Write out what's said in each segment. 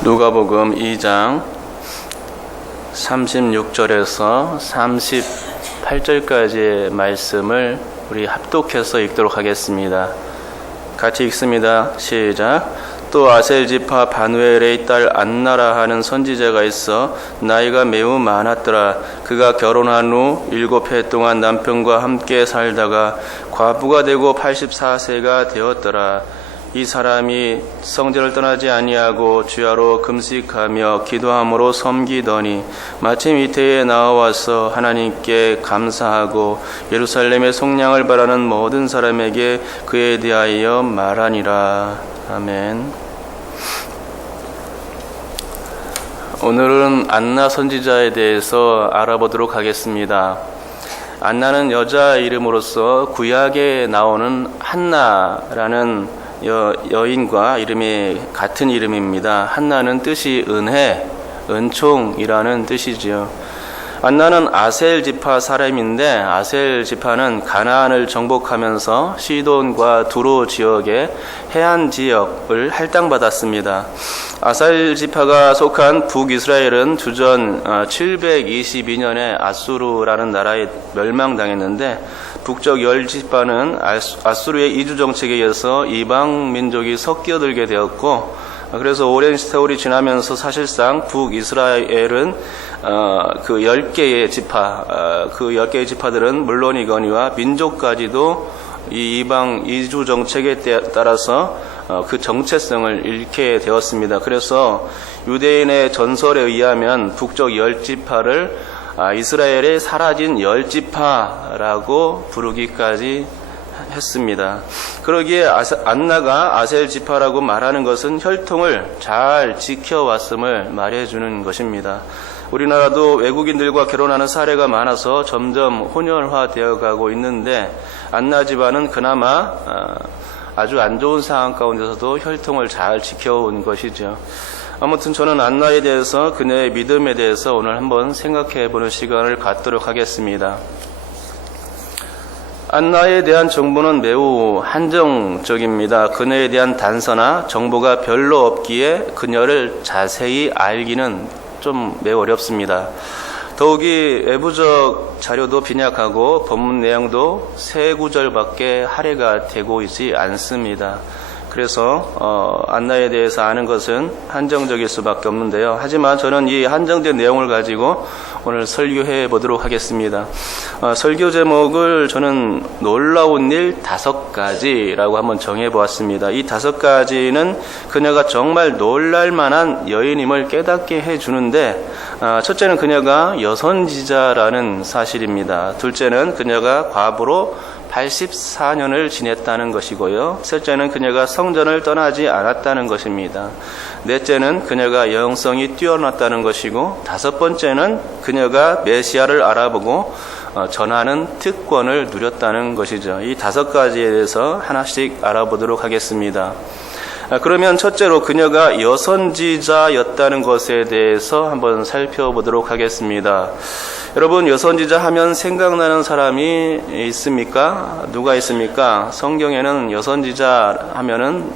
누가복음 2장 36절에서 38절까지의 말씀을 우리 합독해서 읽도록 하겠습니다. 같이 읽습니다. 시작. 또 아셀 지파 바누엘의 딸 안나라 하는 선지자가 있어 나이가 매우 많았더라. 그가 결혼한 후 7해 동안 남편과 함께 살다가 과부가 되고 84세가 되었더라. 이 사람이 성전을 떠나지 아니하고 주야로 금식하며 기도함으로 섬기더니 마침 이태에 나와서 하나님께 감사하고 예루살렘의 속량을 바라는 모든 사람에게 그에 대하여 말하니라. 아멘. 오늘은 안나 선지자에 대해서 알아보도록 하겠습니다. 안나는 여자 이름으로서 구약에 나오는 한나라는 여인과 이름이 같은 이름입니다. 한나는 뜻이 은혜, 은총이라는 뜻이지요. 안나는 아셀 지파 사람인데 아셀 지파는 가나안을 정복하면서 시돈과 두로 지역의 해안 지역을 할당받았습니다. 아셀 지파가 속한 북이스라엘은 주전 722년에 아수르라는 나라에 멸망당했는데 북쪽 10지파는 아수르의 이주 정책에 의해서 이방 민족이 섞여들게 되었고, 그래서 오랜 세월이 지나면서 사실상 북이스라엘은 그 10개의 지파들은 물론이거니와 민족까지도 이 이방 이주 정책에 따라서 그 정체성을 잃게 되었습니다. 그래서 유대인의 전설에 의하면 북쪽 10지파를 이스라엘의 사라진 10지파라고 부르기까지 했습니다. 그러기에 안나가 아셀 지파라고 말하는 것은 혈통을 잘 지켜왔음을 말해주는 것입니다. 우리나라도 외국인들과 결혼하는 사례가 많아서 점점 혼혈화되어 가고 있는데 안나 집안은 그나마 아주 안 좋은 상황 가운데서도 혈통을 잘 지켜온 것이죠. 아무튼 저는 안나에 대해서 그녀의 믿음에 대해서 오늘 한번 생각해 보는 시간을 갖도록 하겠습니다. 안나에 대한 정보는 매우 한정적입니다. 그녀에 대한 단서나 정보가 별로 없기에 그녀를 자세히 알기는 좀 매우 어렵습니다. 더욱이 외부적 자료도 빈약하고 본문 내용도 3구절밖에 할애가 되고 있지 않습니다. 그래서 안나에 대해서 아는 것은 한정적일 수밖에 없는데요. 하지만 저는 이 한정된 내용을 가지고 오늘 설교해 보도록 하겠습니다. 설교 제목을 저는 놀라운 일 5가지라고 한번 정해 보았습니다. 이 5가지는 그녀가 정말 놀랄 만한 여인임을 깨닫게 해주는데, 첫째는 그녀가 여선지자라는 사실입니다. 둘째는 그녀가 과부로 84년을 지냈다는 것이고요. 셋째는 그녀가 성전을 떠나지 않았다는 것입니다. 넷째는 그녀가 영성이 뛰어났다는 것이고, 5번째는 그녀가 메시아를 알아보고 전하는 특권을 누렸다는 것이죠. 이 5가지에 대해서 하나씩 알아보도록 하겠습니다. 그러면 첫째로 그녀가 여선지자였다는 것에 대해서 한번 살펴보도록 하겠습니다. 여러분, 여선지자 하면 생각나는 사람이 있습니까? 누가 있습니까? 성경에는 여선지자 하면은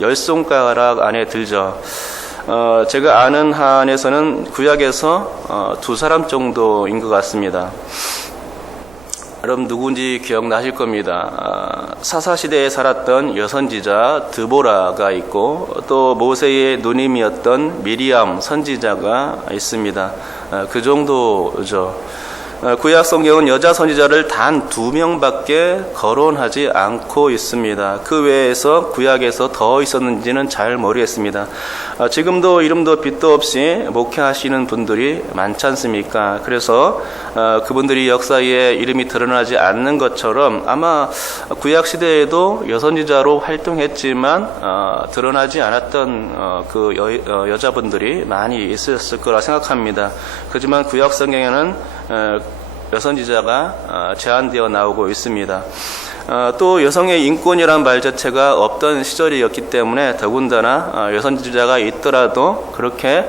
10손가락 안에 들죠. 제가 아는 한에서는 구약에서 2사람 정도인 것 같습니다. 여러분 누군지 기억나실 겁니다. 사사시대에 살았던 여선지자 드보라가 있고, 또 모세의 누님이었던 미리암 선지자가 있습니다. 그 정도죠. 구약 성경은 여자 선지자를 단 2명밖에 거론하지 않고 있습니다. 그 외에서 구약에서 더 있었는지는 잘 모르겠습니다. 지금도 이름도 빛도 없이 목회하시는 분들이 많지 않습니까? 그래서 그분들이 역사에 이름이 드러나지 않는 것처럼 아마 구약 시대에도 여선지자로 활동했지만 드러나지 않았던 그 여자분들이 많이 있었을 거라 생각합니다. 하지만 구약 성경에는 여선지자가 제한되어 나오고 있습니다. 또 여성의 인권이란 말 자체가 없던 시절이었기 때문에 더군다나 여선지자가 있더라도 그렇게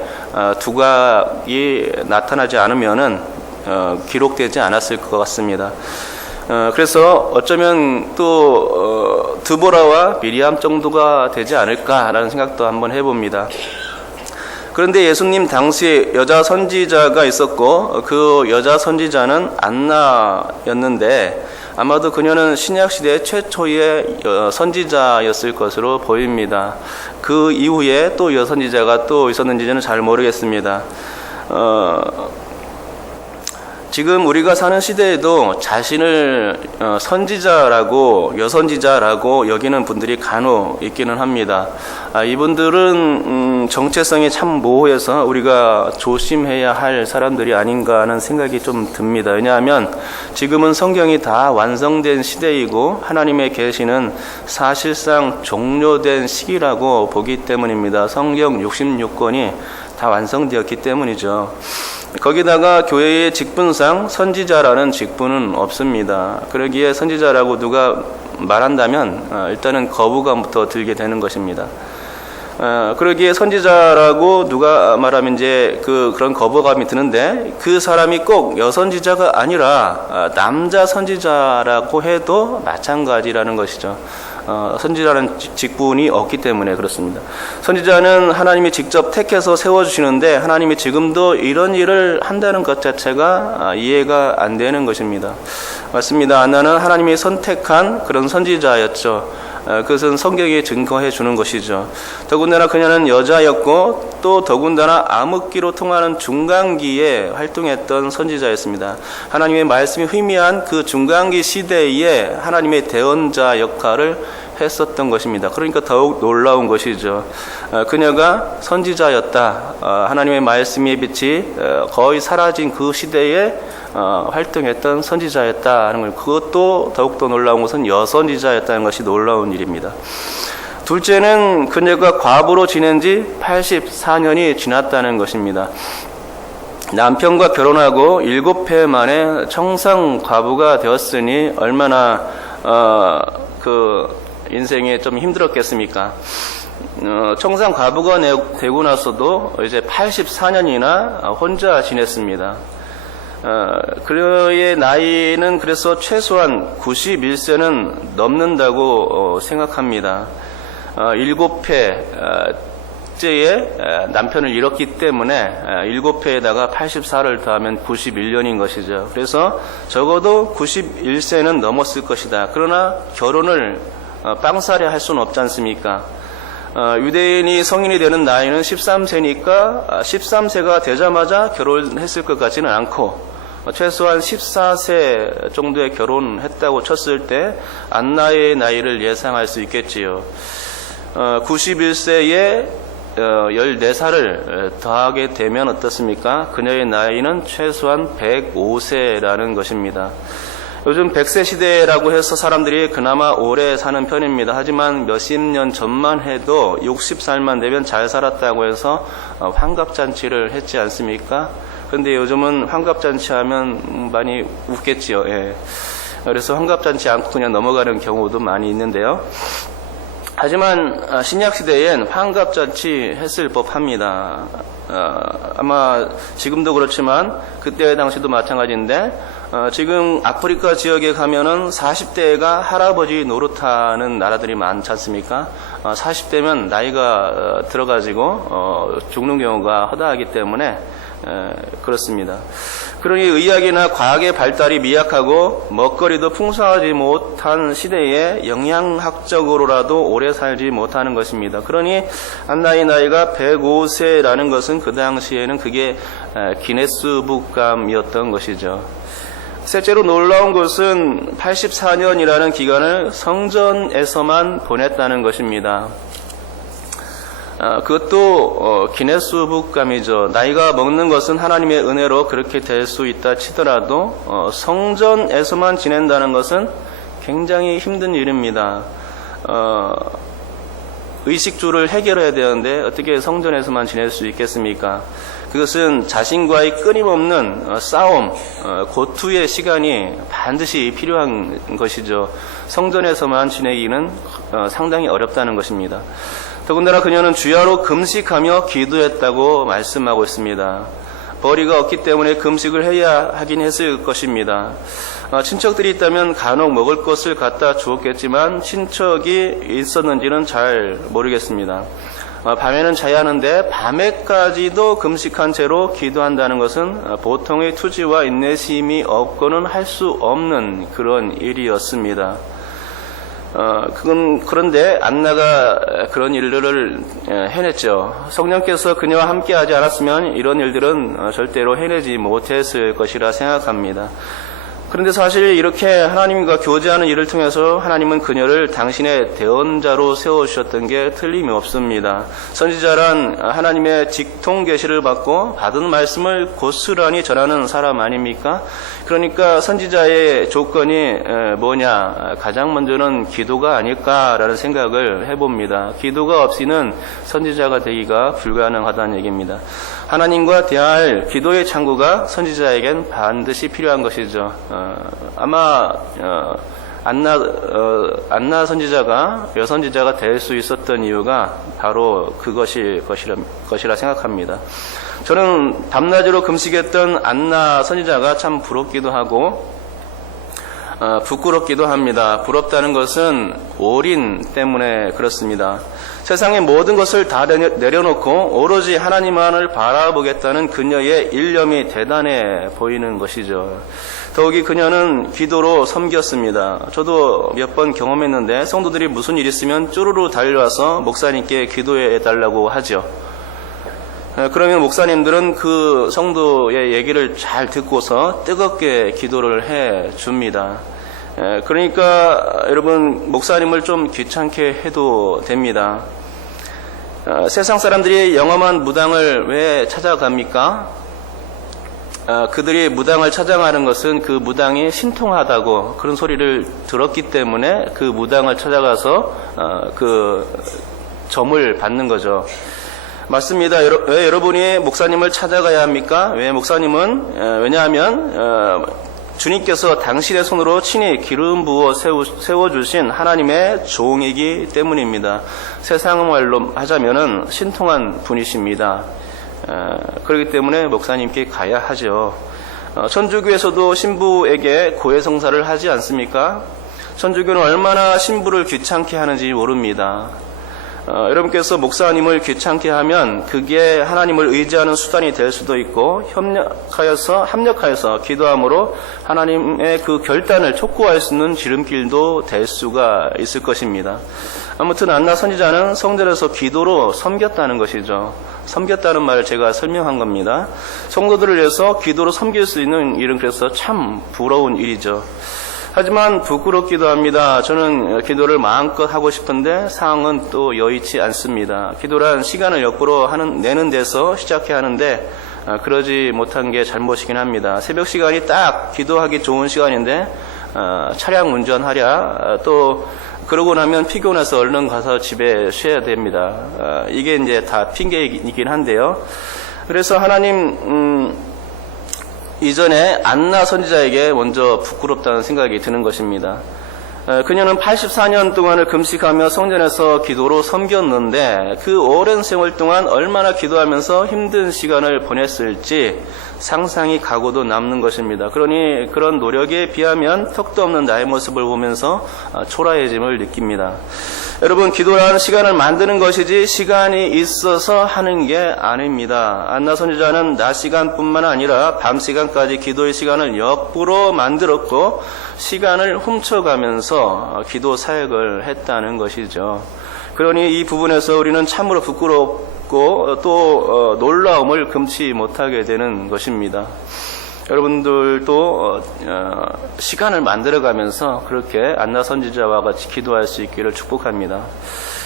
두각이 나타나지 않으면은 기록되지 않았을 것 같습니다. 그래서 어쩌면 또 드보라와 미리암 정도가 되지 않을까라는 생각도 한번 해봅니다. 그런데 예수님 당시에 여자 선지자가 있었고 그 여자 선지자는 안나였는데 아마도 그녀는 신약시대 최초의 선지자였을 것으로 보입니다. 그 이후에 또 여선지자가 또 있었는지는 잘 모르겠습니다. 지금 우리가 사는 시대에도 자신을 선지자라고 여선지자라고 여기는 분들이 간혹 있기는 합니다. 이분들은 정체성이 참 모호해서 우리가 조심해야 할 사람들이 아닌가 하는 생각이 좀 듭니다. 왜냐하면 지금은 성경이 다 완성된 시대이고 하나님의 계시는 사실상 종료된 시기라고 보기 때문입니다. 성경 66권이 다 완성되었기 때문이죠. 거기다가 교회의 직분상 선지자라는 직분은 없습니다. 그러기에 선지자라고 누가 말한다면 일단은 거부감부터 들게 되는 것입니다. 그러기에 선지자라고 누가 말하면 이제 그런 거부감이 드는데 그 사람이 꼭 여선지자가 아니라 남자 선지자라고 해도 마찬가지라는 것이죠. 선지자라는 직분이 없기 때문에 그렇습니다. 선지자는 하나님이 직접 택해서 세워주시는데 하나님이 지금도 이런 일을 한다는 것 자체가 이해가 안 되는 것입니다. 맞습니다. 안나는 하나님이 선택한 그런 선지자였죠. 그것은 성경이 증거해 주는 것이죠. 더군다나 그녀는 여자였고 또 더군다나 암흑기로 통하는 중간기에 활동했던 선지자였습니다. 하나님의 말씀이 희미한 그 중간기 시대에 하나님의 대언자 역할을 했었던 것입니다. 그러니까 더욱 놀라운 것이죠. 그녀가 선지자였다. 하나님의 말씀의 빛이 거의 사라진 그 시대에 활동했던 선지자였다는 걸, 그것도 더욱더 놀라운 것은 여선지자였다는 것이 놀라운 일입니다. 둘째는 그녀가 과부로 지낸 지 84년이 지났다는 것입니다. 남편과 결혼하고 7회 만에 청상 과부가 되었으니 얼마나 인생에 좀 힘들었겠습니까? 청상 과부가 되고 나서도 이제 84년이나 혼자 지냈습니다. 그의 나이는 그래서 최소한 91세는 넘는다고 생각합니다. 7회째에 남편을 잃었기 때문에 7회에다가 84를 더하면 91년인 것이죠. 그래서 적어도 91세는 넘었을 것이다. 그러나 결혼을 빵살에 할 수는 없지 않습니까? 유대인이 성인이 되는 나이는 13세니까 13세가 되자마자 결혼했을 것 같지는 않고 최소한 14세 정도에 결혼했다고 쳤을 때 안나의 나이를 예상할 수 있겠지요. 91세에 14살을 더하게 되면 어떻습니까? 그녀의 나이는 최소한 105세라는 것입니다. 요즘 100세 시대라고 해서 사람들이 그나마 오래 사는 편입니다. 하지만 몇십 년 전만 해도 60살만 되면 잘 살았다고 해서 환갑잔치를 했지 않습니까? 그런데 요즘은 환갑잔치 하면 많이 웃겠지요. 예. 그래서 환갑잔치 않고 그냥 넘어가는 경우도 많이 있는데요. 하지만 신약시대엔 환갑잔치 했을 법합니다. 아마 지금도 그렇지만 그때 당시도 마찬가지인데 지금 아프리카 지역에 가면은 40대가 할아버지 노릇하는 나라들이 많지 않습니까? 40대면 나이가 들어가지고 죽는 경우가 허다하기 때문에 그렇습니다. 그러니 의학이나 과학의 발달이 미약하고 먹거리도 풍성하지 못한 시대에 영양학적으로라도 오래 살지 못하는 것입니다. 그러니 안나의 나이가 105세라는 것은 그 당시에는 그게 기네스북감이었던 것이죠. 셋째로 놀라운 것은 84년이라는 기간을 성전에서만 보냈다는 것입니다. 그것도 기네스북감이죠. 나이가 먹는 것은 하나님의 은혜로 그렇게 될 수 있다 치더라도 성전에서만 지낸다는 것은 굉장히 힘든 일입니다. 의식주를 해결해야 되는데 어떻게 성전에서만 지낼 수 있겠습니까? 그것은 자신과의 끊임없는 싸움, 고투의 시간이 반드시 필요한 것이죠. 성전에서만 지내기는 상당히 어렵다는 것입니다. 더군다나 그녀는 주야로 금식하며 기도했다고 말씀하고 있습니다. 벌이가 없기 때문에 금식을 해야 하긴 했을 것입니다. 친척들이 있다면 간혹 먹을 것을 갖다 주었겠지만 친척이 있었는지는 잘 모르겠습니다. 밤에는 자야 하는데 밤에까지도 금식한 채로 기도한다는 것은 보통의 투지와 인내심이 없고는 할 수 없는 그런 일이었습니다. 그런데 안나가 그런 일들을 해냈죠. 성령께서 그녀와 함께 하지 않았으면 이런 일들은 절대로 해내지 못했을 것이라 생각합니다. 그런데 사실 이렇게 하나님과 교제하는 일을 통해서 하나님은 그녀를 당신의 대언자로 세워주셨던 게 틀림이 없습니다. 선지자란 하나님의 직통 계시를 받고 받은 말씀을 고스란히 전하는 사람 아닙니까? 그러니까 선지자의 조건이 뭐냐? 가장 먼저는 기도가 아닐까라는 생각을 해봅니다. 기도가 없이는 선지자가 되기가 불가능하다는 얘기입니다. 하나님과 대화할 기도의 창구가 선지자에겐 반드시 필요한 것이죠. 아마 안나 선지자가 여선지자가 될 수 있었던 이유가 바로 것이라 생각합니다. 저는 밤낮으로 금식했던 안나 선지자가 참 부럽기도 하고 부끄럽기도 합니다. 부럽다는 것은 올인 때문에 그렇습니다. 세상의 모든 것을 다 내려놓고 오로지 하나님만을 바라보겠다는 그녀의 일념이 대단해 보이는 것이죠. 더욱이 그녀는 기도로 섬겼습니다. 저도 몇 번 경험했는데 성도들이 무슨 일 있으면 쪼르르 달려와서 목사님께 기도해 달라고 하죠. 그러면 목사님들은 그 성도의 얘기를 잘 듣고서 뜨겁게 기도를 해 줍니다. 그러니까 여러분 목사님을 좀 귀찮게 해도 됩니다. 세상 사람들이 영험한 무당을 왜 찾아갑니까? 그들이 무당을 찾아가는 것은 그 무당이 신통하다고 그런 소리를 들었기 때문에 그 무당을 찾아가서 그 점을 받는 거죠. 맞습니다. 왜 여러분이 목사님을 찾아가야 합니까? 왜냐하면 주님께서 당신의 손으로 친히 기름 부어 세워주신 하나님의 종이기 때문입니다. 세상 말로 하자면은 신통한 분이십니다. 그렇기 때문에 목사님께 가야 하죠. 천주교에서도 신부에게 고해성사를 하지 않습니까? 천주교는 얼마나 신부를 귀찮게 하는지 모릅니다. 여러분께서 목사님을 귀찮게 하면 그게 하나님을 의지하는 수단이 될 수도 있고 합력하여서 기도함으로 하나님의 그 결단을 촉구할 수 있는 지름길도 될 수가 있을 것입니다. 아무튼 안나 선지자는 성전에서 기도로 섬겼다는 것이죠. 섬겼다는 말을 제가 설명한 겁니다. 성도들을 위해서 기도로 섬길 수 있는 일은 그래서 참 부러운 일이죠. 하지만 부끄럽기도 합니다. 저는 기도를 마음껏 하고 싶은데 상황은 또 여의치 않습니다. 기도란 시간을 역부로 내는 데서 시작해야 하는데 그러지 못한 게 잘못이긴 합니다. 새벽 시간이 딱 기도하기 좋은 시간인데 차량 운전하랴 또 그러고 나면 피곤해서 얼른 가서 집에 쉬어야 됩니다. 이게 이제 다 핑계이긴 한데요. 그래서 하나님 이전에 안나 선지자에게 먼저 부끄럽다는 생각이 드는 것입니다. 그녀는 84년 동안을 금식하며 성전에서 기도로 섬겼는데 그 오랜 세월 동안 얼마나 기도하면서 힘든 시간을 보냈을지 상상이 가고도 남는 것입니다. 그러니 그런 노력에 비하면 턱도 없는 나의 모습을 보면서 초라해짐을 느낍니다. 여러분, 기도라는 시간을 만드는 것이지 시간이 있어서 하는 게 아닙니다. 안나 선지자는 낮 시간뿐만 아니라 밤 시간까지 기도의 시간을 역부로 만들었고 시간을 훔쳐가면서 기도 사역을 했다는 것이죠. 그러니 이 부분에서 우리는 참으로 부끄럽고 또 놀라움을 금치 못하게 되는 것입니다. 여러분들도 시간을 만들어가면서 그렇게 안나 선지자와 같이 기도할 수 있기를 축복합니다.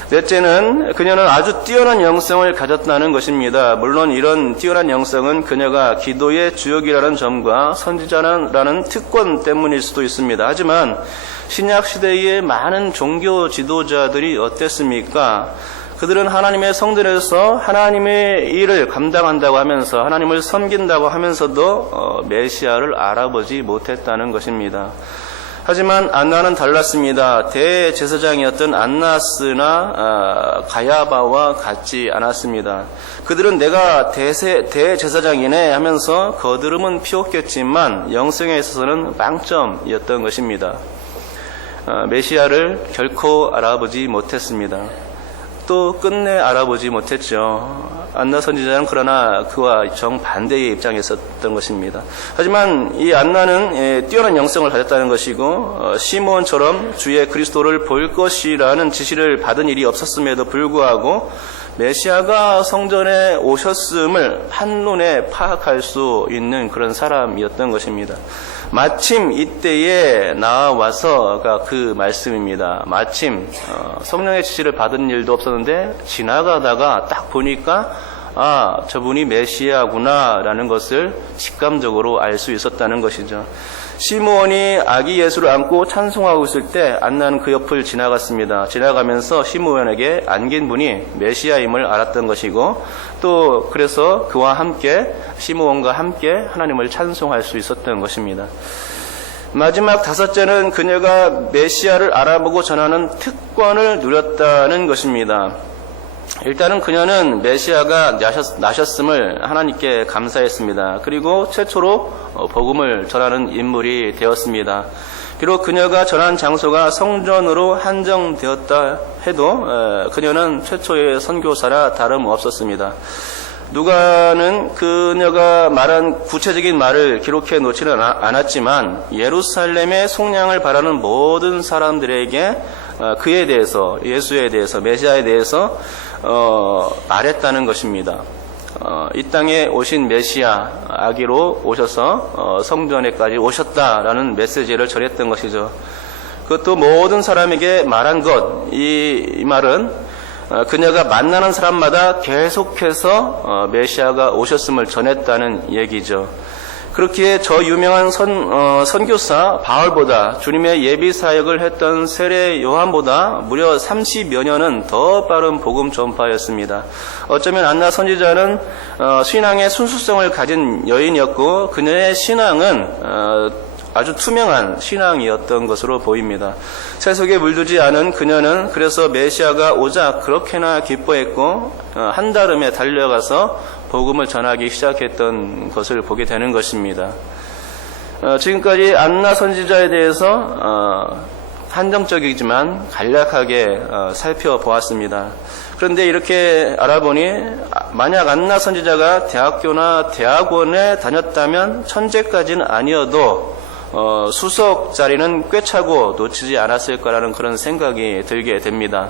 넷째는 그녀는 아주 뛰어난 영성을 가졌다는 것입니다. 물론 이런 뛰어난 영성은 그녀가 기도의 주역이라는 점과 선지자라는 특권 때문일 수도 있습니다. 하지만 신약 시대의 많은 종교 지도자들이 어땠습니까? 그들은 하나님의 성전에서 하나님의 일을 감당한다고 하면서 하나님을 섬긴다고 하면서도 메시아를 알아보지 못했다는 것입니다. 하지만 안나는 달랐습니다. 대제사장이었던 안나스나 가야바와 같지 않았습니다. 그들은 내가 대제사장이네 하면서 거드름은 피웠겠지만 영성에 있어서는 빵점이었던 것입니다. 메시아를 결코 알아보지 못했습니다. 또 끝내 알아보지 못했죠. 안나 선지자는 그러나 그와 정반대의 입장에 있었던 것입니다. 하지만 이 안나는 뛰어난 영성을 가졌다는 것이고 시므온처럼 주의 그리스도를 볼 것이라는 지시를 받은 일이 없었음에도 불구하고 메시아가 성전에 오셨음을 한눈에 파악할 수 있는 그런 사람이었던 것입니다. 마침 이때에 나와서가 그 말씀입니다. 마침 성령의 지시를 받은 일도 없었는데 지나가다가 딱 보니까 저분이 메시아구나 라는 것을 직감적으로 알 수 있었다는 것이죠. 시므온이 아기 예수를 안고 찬송하고 있을 때 안나는 그 옆을 지나갔습니다. 지나가면서 시므온에게 안긴 분이 메시아임을 알았던 것이고 또 그래서 그와 함께 시므온과 함께 하나님을 찬송할 수 있었던 것입니다. 마지막 다섯째는 그녀가 메시아를 알아보고 전하는 특권을 누렸다는 것입니다. 일단은 그녀는 메시아가 나셨음을 하나님께 감사했습니다. 그리고 최초로 복음을 전하는 인물이 되었습니다. 비록 그녀가 전한 장소가 성전으로 한정되었다 해도 그녀는 최초의 선교사라 다름없었습니다. 누가는 그녀가 말한 구체적인 말을 기록해 놓지는 않았지만 예루살렘의 속량을 바라는 모든 사람들에게 그에 대해서, 예수에 대해서, 메시아에 대해서 말했다는 것입니다. 이 땅에 오신 메시아, 아기로 오셔서 성전에까지 오셨다라는 메시지를 전했던 것이죠. 그것도 모든 사람에게 말한 것, 이 말은 그녀가 만나는 사람마다 계속해서 메시아가 오셨음을 전했다는 얘기죠. 그렇기에 저 유명한 선교사 바울보다 주님의 예비 사역을 했던 세례 요한보다 무려 30여 년은 더 빠른 복음 전파였습니다. 어쩌면 안나 선지자는 신앙의 순수성을 가진 여인이었고 그녀의 신앙은 아주 투명한 신앙이었던 것으로 보입니다. 세속에 물들지 않은 그녀는 그래서 메시아가 오자 그렇게나 기뻐했고 한달음에 달려가서 복음을 전하기 시작했던 것을 보게 되는 것입니다. 지금까지 안나 선지자에 대해서 한정적이지만 간략하게 살펴보았습니다. 그런데 이렇게 알아보니 만약 안나 선지자가 대학교나 대학원에 다녔다면 천재까지는 아니어도 수석 자리는 꿰차고 놓치지 않았을 거라는 그런 생각이 들게 됩니다.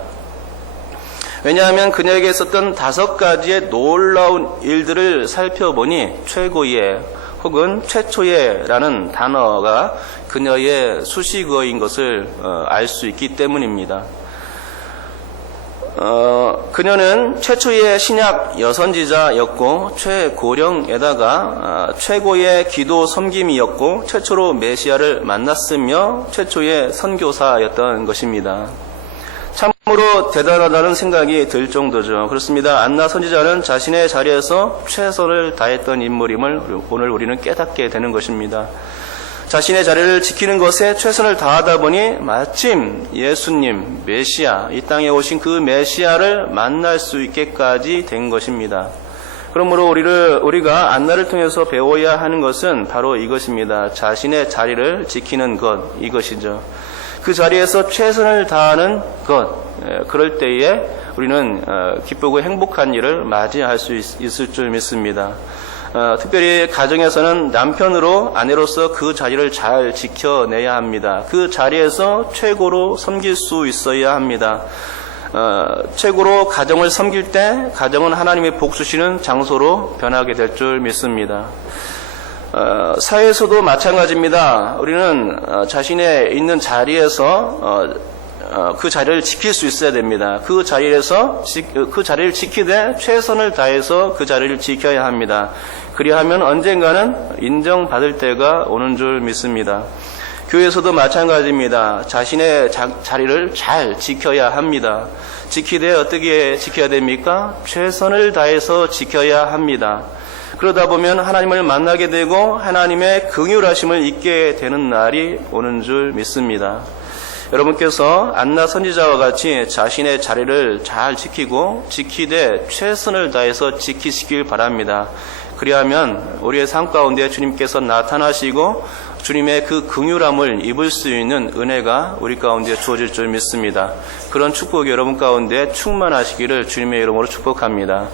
왜냐하면 그녀에게 있었던 5가지의 놀라운 일들을 살펴보니 최고의 혹은 최초의라는 단어가 그녀의 수식어인 것을 알 수 있기 때문입니다. 그녀는 최초의 신약 여선지자였고 최고령에다가 최고의 기도 섬김이었고 최초로 메시아를 만났으며 최초의 선교사였던 것입니다. 참으로 대단하다는 생각이 들 정도죠. 그렇습니다. 안나 선지자는 자신의 자리에서 최선을 다했던 인물임을 오늘 우리는 깨닫게 되는 것입니다. 자신의 자리를 지키는 것에 최선을 다하다 보니 마침 예수님, 메시아, 이 땅에 오신 그 메시아를 만날 수 있게까지 된 것입니다. 그러므로 우리가 안나를 통해서 배워야 하는 것은 바로 이것입니다. 자신의 자리를 지키는 것, 이것이죠. 그 자리에서 최선을 다하는 것, 그럴 때에 우리는 기쁘고 행복한 일을 맞이할 수 있을 줄 믿습니다. 특별히 가정에서는 남편으로 아내로서 그 자리를 잘 지켜내야 합니다. 그 자리에서 최고로 섬길 수 있어야 합니다. 최고로 가정을 섬길 때 가정은 하나님의 복 주시는 장소로 변하게 될 줄 믿습니다. 사회에서도 마찬가지입니다. 우리는 자신의 있는 자리에서 그 자리를 지킬 수 있어야 됩니다. 그 자리를 지키되 최선을 다해서 그 자리를 지켜야 합니다. 그리하면 언젠가는 인정받을 때가 오는 줄 믿습니다. 교회에서도 마찬가지입니다. 자신의 자리를 잘 지켜야 합니다. 지키되 어떻게 지켜야 됩니까? 최선을 다해서 지켜야 합니다. 그러다 보면 하나님을 만나게 되고 하나님의 긍휼하심을 잊게 되는 날이 오는 줄 믿습니다. 여러분께서 안나 선지자와 같이 자신의 자리를 잘 지키되 최선을 다해서 지키시길 바랍니다. 그리하면 우리의 삶 가운데 주님께서 나타나시고 주님의 그 긍휼함을 입을 수 있는 은혜가 우리 가운데 주어질 줄 믿습니다. 그런 축복이 여러분 가운데 충만하시기를 주님의 이름으로 축복합니다.